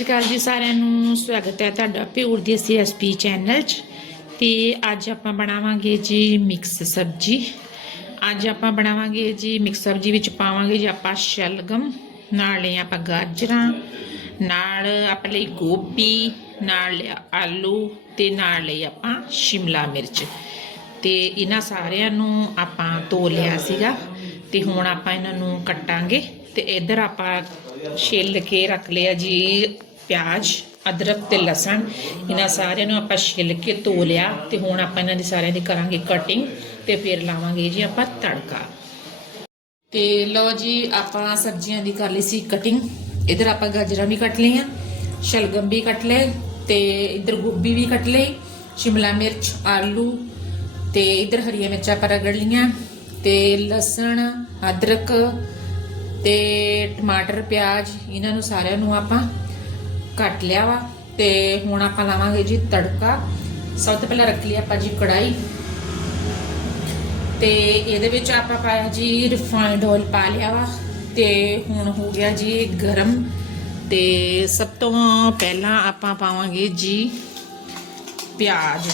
ਸਤਿ ਸ਼੍ਰੀ ਅਕਾਲ ਜੀ ਸਾਰਿਆਂ ਨੂੰ, ਸਵਾਗਤ ਹੈ ਤੁਹਾਡਾ ਪਿਓਰ ਦੀ ਰੈਸਪੀ ਚੈਨਲ 'ਚ। ਤੇ ਅੱਜ ਆਪਾਂ ਬਣਾਵਾਂਗੇ ਜੀ ਮਿਕਸ ਸਬਜੀ। ਅੱਜ ਆਪਾਂ ਬਣਾਵਾਂਗੇ ਜੀ ਮਿਕਸ ਸਬਜੀ ਵਿੱਚ ਪਾਵਾਂਗੇ ਜੀ ਆਪਾਂ ਸ਼ਲਗਮ, ਨਾਲ ਲਈ ਆਪਾਂ ਗਾਜਰਾਂ, ਨਾਲ ਆਪਾਂ ਲਈ ਗੋਭੀ, ਨਾਲ ਲਿਆ ਆਲੂ ਤੇ ਨਾਲ ਲਈ ਆਪਾਂ ਸ਼ਿਮਲਾ ਮਿਰਚ। ਤੇ ਇਹਨਾਂ ਸਾਰਿਆਂ ਨੂੰ ਆਪਾਂ ਧੋ ਲਿਆ ਸੀਗਾ ਤੇ ਹੁਣ ਆਪਾਂ ਇਹਨਾਂ ਨੂੰ ਕੱਟਾਂਗੇ ਤੇ ਇੱਧਰ ਆਪਾਂ ਛਿੱਲ ਕੇ ਰੱਖ ਲਿਆ ਜੀ ਪਿਆਜ਼, ਅਦਰਕ ਤੇ ਲਸਣ, ਇਹਨਾਂ ਸਾਰਿਆਂ ਨੂੰ ਆਪਾਂ ਛਿੱਲ ਕੇ ਧੋ ਲਿਆ ਤੇ ਹੁਣ ਆਪਾਂ ਇਹਨਾਂ ਦੀ ਸਾਰਿਆਂ ਦੀ ਕਰਾਂਗੇ ਕਟਿੰਗ ਤੇ ਫਿਰ ਲਾਵਾਂਗੇ ਜੀ ਆਪਾਂ ਤੜਕਾ। ਤੇ ਲਓ ਜੀ, ਆਪਾਂ ਸਬਜ਼ੀਆਂ ਦੀ ਕਰ ਲਈ ਸੀ ਕਟਿੰਗ ਇਧਰ ਆਪਾਂ ਗਾਜਰਾਂ ਵੀ ਕੱਟ ਲਈਆਂ, ਸ਼ਲਗਮ ਵੀ ਕੱਟ ਲਏ ਤੇ ਇਧਰ ਗੋਭੀ ਵੀ ਕੱਟ ਲਈ, ਸ਼ਿਮਲਾ ਮਿਰਚ, ਆਲੂ ਤੇ ਇਧਰ ਹਰੀਆਂ ਮਿਰਚਾਂ ਆਪਾਂ ਰਗੜ ਲਈਆਂ ਤੇ ਲਸਣ, ਅਦਰਕ ਤੇ ਟਮਾਟਰ, ਪਿਆਜ਼, ਇਹਨਾਂ ਨੂੰ ਸਾਰਿਆਂ ਨੂੰ ਆਪਾਂ ਕੱਟ ਲਿਆ ਵਾ ਤੇ ਹੁਣ ਆਪਾਂ ਲਾਵਾਂਗੇ ਜੀ ਤੜਕਾ। ਸਭ ਤੋਂ ਪਹਿਲਾਂ ਰੱਖ ਲਈ ਆਪਾਂ ਜੀ ਕੜਾਈ ਤੇ ਇਹਦੇ ਵਿੱਚ ਆਪਾਂ ਪਾਇਆ ਜੀ ਰਿਫਾਈਨਡ ਆਇਲ ਪਾ ਲਿਆ ਵਾ ਤੇ ਹੁਣ ਹੋ ਗਿਆ ਜੀ ਗਰਮ। ਤੇ ਸਭ ਤੋਂ ਪਹਿਲਾਂ ਆਪਾਂ ਪਾਵਾਂਗੇ ਜੀ ਪਿਆਜ਼।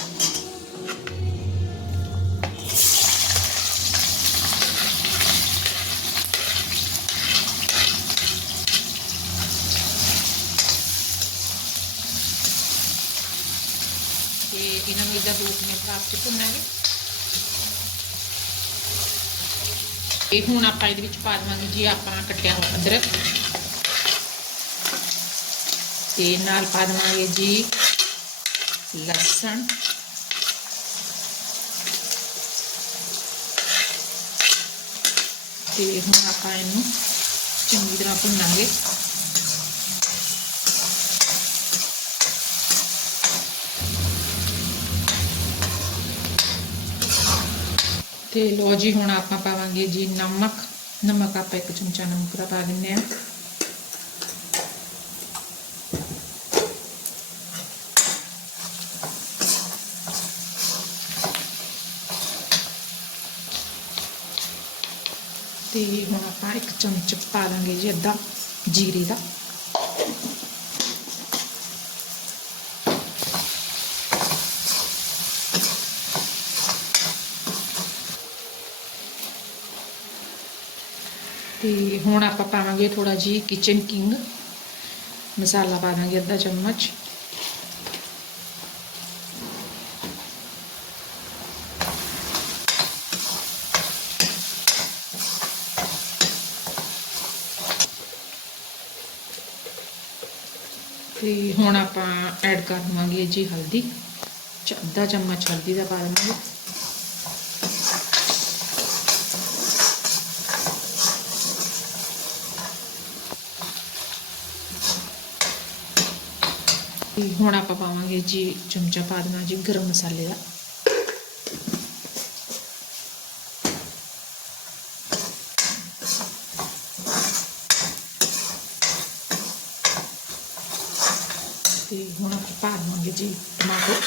ਤੇ ਇਹਨਾਂ ਨੂੰ ਇਦਾਂ ਦੋ ਮਿੰਟ ਵਾਸਤੇ ਭੁੰਨਾਂਗੇ। ਇਹ ਹੁਣ ਆਪਾਂ ਇਹਦੇ ਵਿੱਚ ਪਾ ਦੇਵਾਂਗੇ ਜੀ, ਆਪਾਂ ਕੱਟਿਆ ਹੋਇਆ ਅਦਰਕ। ਤੇ ਨਾਲ ਪਾ ਦੇਵਾਂਗੇ ਜੀ ਲਸਣ। ਤੇ ਹੁਣ ਆਪਾਂ ਇਹਨੂੰ ਚੰਗੀ ਤਰ੍ਹਾਂ ਭੁੰਨਾਂਗੇ। ਤੇ ਲੋ ਜੀ, ਹੁਣ ਆਪਾਂ ਪਾਵਾਂਗੇ ਜੀ ਨਮਕ। ਨਮਕ ਆਪਾਂ ਇੱਕ ਚਮਚਾ ਨਮਕ ਦਾ ਪਾ ਦਿੰਨੇ ਆ ਤੇ ਹੁਣ ਆਪਾਂ ਇੱਕ ਚਮਚ ਪਾ ਦਾਂਗੇ ਜੀ ਅੱਧਾ ਜੀਰੇ ਦਾ। ਤੇ ਹੁਣ ਆਪਾਂ ਪਾਵਾਂਗੇ ਥੋੜਾ ਜੀ ਕਿਚਨ ਕਿੰਗ ਮਸਾਲਾ ਪਾ ਦਾਂਗੇ ਅੱਧਾ ਚਮਚ। ਤੇ ਹੁਣ ਆਪਾਂ ਐਡ ਕਰ ਦਵਾਂਗੇ ਜੀ ਹਲਦੀ। ਅੱਧਾ ਚਮਚ ਹਲਦੀ ਦਾ ਪਾ ਦਵਾਂਗੇ। ਹੁਣ ਆਪਾਂ ਪਾਵਾਂਗੇ ਜੀ ਚਮਚਾ ਪਾ ਦੇਣਾ ਜੀ ਗਰਮ ਮਸਾਲੇ ਦਾ। ਤੇ ਹੁਣ ਆਪਾਂ ਪਾ ਦੇਵਾਂਗੇ ਜੀ ਟਮਾਟਰ।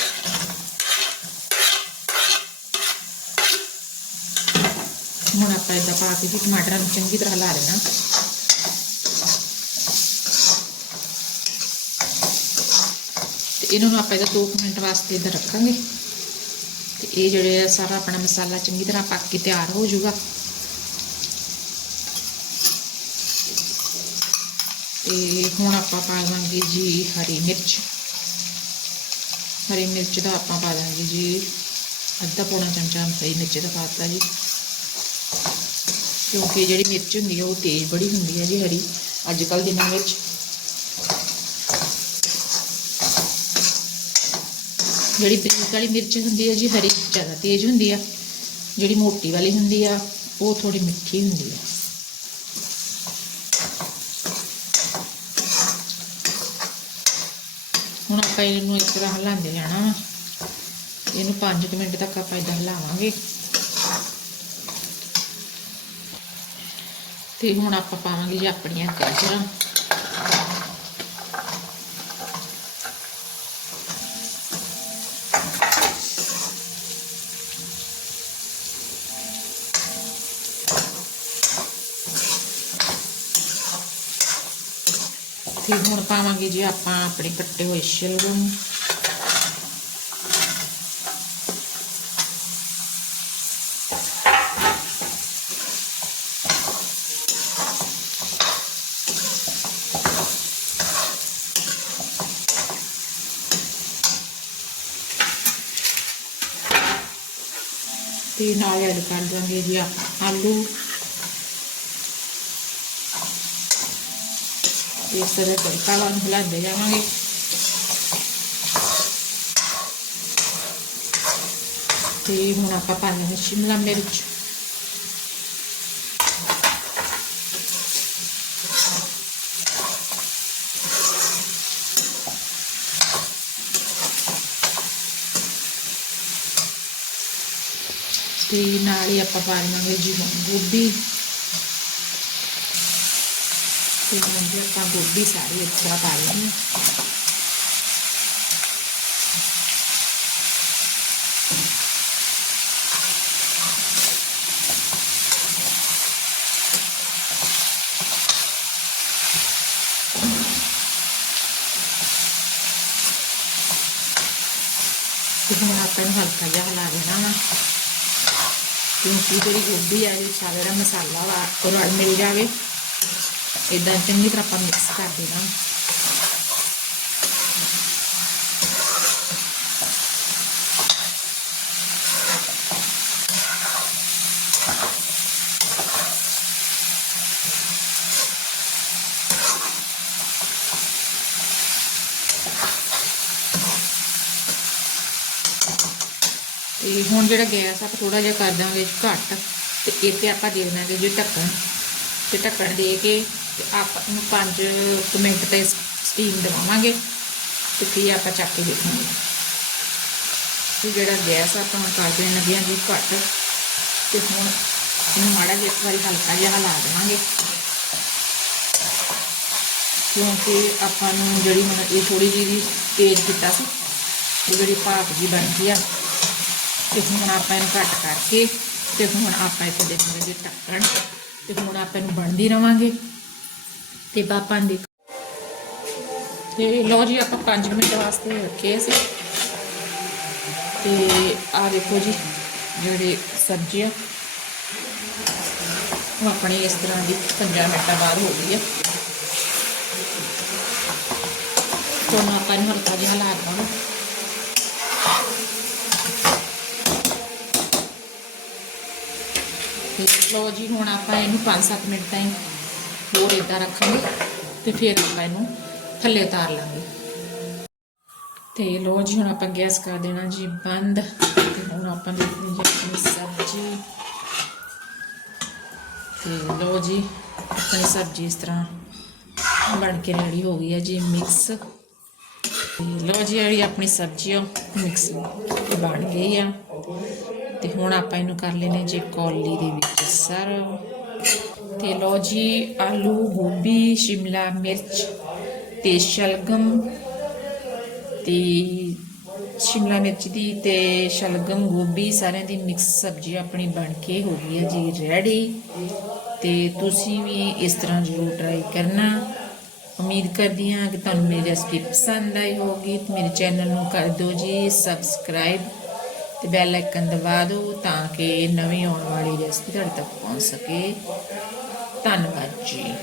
ਹੁਣ ਆਪਾਂ ਇਹਦਾ ਪਾ ਕੇ ਜੀ ਟਮਾਟਰਾਂ ਨੂੰ ਚੰਗੀ ਤਰ੍ਹਾਂ ਲਾ ਲੈਣਾ। ਇਹਨਾਂ ਨੂੰ ਆਪਾਂ ਇਹਦਾ 2 ਮਿੰਟ ਵਾਸਤੇ ਇੱਧਰ ਰੱਖਾਂਗੇ। ਤੇ ਇਹ ਜਿਹੜੇ ਆ ਸਾਰਾ ਆਪਣਾ ਮਸਾਲਾ ਚੰਗੀ ਤਰ੍ਹਾਂ ਪੱਕ ਕੇ ਤਿਆਰ ਹੋ ਜਾਊਗਾ। ਤੇ ਹੁਣ ਆਪਾਂ ਪਾ ਦੇਵਾਂਗੇ ਜੀ ਹਰੀ ਮਿਰਚ। ਹਰੀ ਮਿਰਚ ਦਾ ਆਪਾਂ ਪਾ ਦਾਂਗੇ ਜੀ ਅੱਧਾ ਪੌਣਾ ਚਮਚਾ ਹਰੀ ਮਿਰਚ ਦਾ ਪਾਤਾ ਜੀ। ਕਿਉਂਕਿ ਜਿਹੜੀ ਮਿਰਚ ਹੁੰਦੀ ਹੈ ਉਹ ਤੇਜ਼ ਬੜੀ ਹੁੰਦੀ ਹੈ ਜੀ ਹਰੀ। ਅੱਜ ਕੱਲ ਦਿਨਾਂ ਵਿੱਚ ਜਿਹੜੀ ਬਰੀਕ ਵਾਲੀ ਮਿਰਚ ਹੁੰਦੀ ਹੈ ਜੀ, ਹਰੀ ਜ਼ਿਆਦਾ ਤੇਜ਼ ਹੁੰਦੀ ਆ। ਜਿਹੜੀ ਮੋਟੀ ਵਾਲੀ ਹੁੰਦੀ ਆ, ਉਹ ਥੋੜੀ ਮਿੱਠੀ ਹੁੰਦੀ ਆ। ਹੁਣ ਆਪਾਂ ਇਹਨੂੰ ਇਸ ਤਰ੍ਹਾਂ ਹਿਲਾਉਂਦੇ ਜਾਣਾ ਵਾ। ਇਹਨੂੰ 5 ਮਿੰਟ ਤੱਕ ਆਪਾਂ ਇਦਾਂ ਹਿਲਾਵਾਂਗੇ। ਤੇ ਹੁਣ ਆਪਾਂ ਪਾਵਾਂਗੇ ਜੀ ਆਪਣੀਆਂ ਗਾਜਰਾਂ। ਤੇ ਹੁਣ ਪਾਵਾਂਗੇ ਜੀ ਆਪਾਂ ਆਪਣੇ ਕੱਟੇ ਹੋਏ ਸ਼ਲਗਮ। ਤੇ ਨਾਲ ਐਡ ਕਰ ਦਾਂਗੇ ਜੀ ਆਪਾਂ ਆਲੂ। ਇਸ ਤਰ੍ਹਾਂ ਤੜਕਾ ਲਾ ਹਿਲਾਉਂਦੇ ਜਾਵਾਂਗੇ। ਤੇ ਹੁਣ ਆਪਾਂ ਪਾ ਲੈਣਾ ਸ਼ਿਮਲਾ ਮਿਰਚ। ਤੇ ਨਾਲ ਹੀ ਆਪਾਂ ਪਾ ਲਵਾਂਗੇ ਜੀ ਗੋਭੀ। ਤੇ ਹੁਣ ਜੀ ਆਪਾਂ ਗੋਭੀ ਸਾਰੀ ਇਸ ਤਰ੍ਹਾਂ ਪਾ ਲੈਣੀ ਹੈ ਤੇ ਹੁਣ ਆਪਾਂ ਨੂੰ ਹਲਕਾ ਜਿਹਾ ਹਿਲਾ ਦੇਣਾ ਵਾ ਕਿਉਂਕਿ ਜਿਹੜੀ ਇਦਾਂ ਚੰਗੀ ਤਰ੍ਹਾਂ ਆਪਾਂ ਮਿਕਸ ਕਰ ਦੇਣਾ ਤੇ ਹੁਣ ਜਿਹੜਾ ਗੈਸ ਆਪਾਂ ਥੋੜਾ ਜਿਹਾ ਕਰ ਦਾਂਗੇ ਘੱਟ, ਤੇ ਇਹ ਤੇ ਆਪਾਂ ਦੇ ਦੇਣਾਗੇ ਜੇ ਢੱਕਣ ਤੇ ਢੱਕਣ ਦੇ ਕੇ ਤੇ ਆਪਾਂ ਇਹਨੂੰ 5 ਮਿੰਟ ਤੇ ਸਟੀਮ ਦਵਾਵਾਂਗੇ ਤੇ ਫਿਰ ਆਪਾਂ ਚੱਕ ਕੇ ਦੇਖਾਂਗੇ। ਤੇ ਜਿਹੜਾ ਗੈਸ ਆਪਾਂ ਹੁਣ ਕਰ ਦੇਣ ਲੱਗੇ ਹਾਂ ਜੀ ਘੱਟ ਤੇ ਹੁਣ ਇਹਨੂੰ ਮਾੜਾ ਜਿਹਾ ਇੱਕ ਵਾਰੀ ਹਲਕਾ ਜਿਹਾ ਹਿਲਾ ਦੇਵਾਂਗੇ। ਕਿਉਂਕਿ ਆਪਾਂ ਨੂੰ ਜਿਹੜੀ ਹੁਣ ਇਹ ਥੋੜੀ ਜਿਹੀ ਤੇਜ਼ ਕੀਤਾ ਸੀ ਉਹ ਜਿਹੜੀ ਭਾਪ ਜੀ ਬਣ ਗਈ ਆ, ਤੇ ਹੁਣ ਆਪਾਂ ਇਹਨੂੰ ਕੱਟ ਕਰਕੇ ਤੇ ਹੁਣ ਆਪਾਂ ਇੱਥੇ ਦੇਖਾਂਗੇ ਜੀ ਢੱਕਣ ਤੇ ਹੁਣ ਆਪਾਂ ਇਹਨੂੰ ਬਣਦੀ ਰਵਾਂਗੇ। ਤੇ ਬਾਪਾਂ ਦੇ ਤੇ ਲੋ ਜੀ, ਆਪਾਂ 5 ਮਿੰਟ ਵਾਸਤੇ ਰੱਖੇ ਸੀ ਤੇ ਆ ਦੇਖੋ ਜੀ, ਜਿਹੜੇ ਸਬਜ਼ੀਆਂ, ਉਹ ਆਪਣੀ ਇਸ ਤਰ੍ਹਾਂ ਦੀ 5 ਮਿੰਟਾਂ ਬਾਅਦ ਹੋ ਗਈ ਹੈ ਹੁਣ ਆਪਾਂ ਇਹਨੂੰ ਹਲਕਾ ਜਿਹਾ ਲਾ ਦਵਾਂਗੇ ਤੇ ਲੋ ਜੀ, ਹੁਣ ਆਪਾਂ ਇਹਨੂੰ 5-7 ਮਿੰਟ ਤਾਈਂ ਹੋਰ ਇਦਾਂ ਰੱਖਾਂਗੇ ਤੇ ਫਿਰ ਆਪਾਂ ਇਹਨੂੰ ਥੱਲੇ ਉਤਾਰ ਲਾਂਗੇ। ਤੇ ਲੋ ਜੀ, ਹੁਣ ਆਪਾਂ ਗੈਸ ਕਰ ਦੇਣਾ ਜੀ ਬੰਦ। ਤੇ ਹੁਣ ਆਪਾਂ ਦੇਖਦੇ ਜੀ ਆਪਣੀ ਸਬਜ਼ੀ। ਤੇ ਲੋ ਜੀ, ਆਪਣੀ ਸਬਜ਼ੀ ਇਸ ਤਰ੍ਹਾਂ ਬਣ ਕੇ ਰੈਡੀ ਹੋ ਗਈ ਹੈ ਜੀ ਮਿਕਸ ਤੇ ਲੋ ਜੀ ਜਿਹੜੀ ਆਪਣੀ ਸਬਜ਼ੀ ਆ ਮਿਕਸ ਬਣ ਗਈ ਆ। ਤੇ ਹੁਣ ਆਪਾਂ ਇਹਨੂੰ ਕਰ ਲੈਨੇ ਜੀ ਕੌਲੀ ਦੇ ਵਿੱਚ ਸਰਵ ਤੇ ਲੋ ਜੀ, ਆਲੂ, ਗੋਭੀ, ਸ਼ਿਮਲਾ ਮਿਰਚ ਤੇ ਸ਼ਲਗਮ ਤੇ ਸ਼ਿਮਲਾ ਮਿਰਚ ਦੀ ਤੇ ਸ਼ਲਗਮ, ਗੋਭੀ, ਸਾਰਿਆਂ ਦੀ ਮਿਕਸ ਸਬਜ਼ੀ ਆਪਣੀ ਬਣ ਕੇ ਹੋ ਗਈ ਹੈ ਜੀ ਰੈਡੀ। ਤੇ ਤੁਸੀਂ ਵੀ ਇਸ ਤਰ੍ਹਾਂ ਜ਼ਰੂਰ ਟਰਾਈ ਕਰਨਾ। ਉਮੀਦ ਕਰਦੀ ਹਾਂ ਕਿ ਤੁਹਾਨੂੰ ਮੇਰੀ ਰੈਸਪੀ ਪਸੰਦ ਆਈ ਹੋਗੀ ਤੇ ਮੇਰੇ ਚੈਨਲ ਨੂੰ ਕਰ ਦਿਓ ਜੀ ਸਬਸਕ੍ਰਾਈਬ ਤੇ ਬੈਲ ਆਈਕਨ ਦਬਾ ਦਿਓ ਤਾਂ ਕਿ ਨਵੀਂ ਆਉਣ ਵਾਲੀ ਰੈਸਪੀ ਤੁਹਾਡੇ ਤੱਕ ਪਹੁੰਚ ਸਕੇ। ਧੰਨਵਾਦ ਜੀ।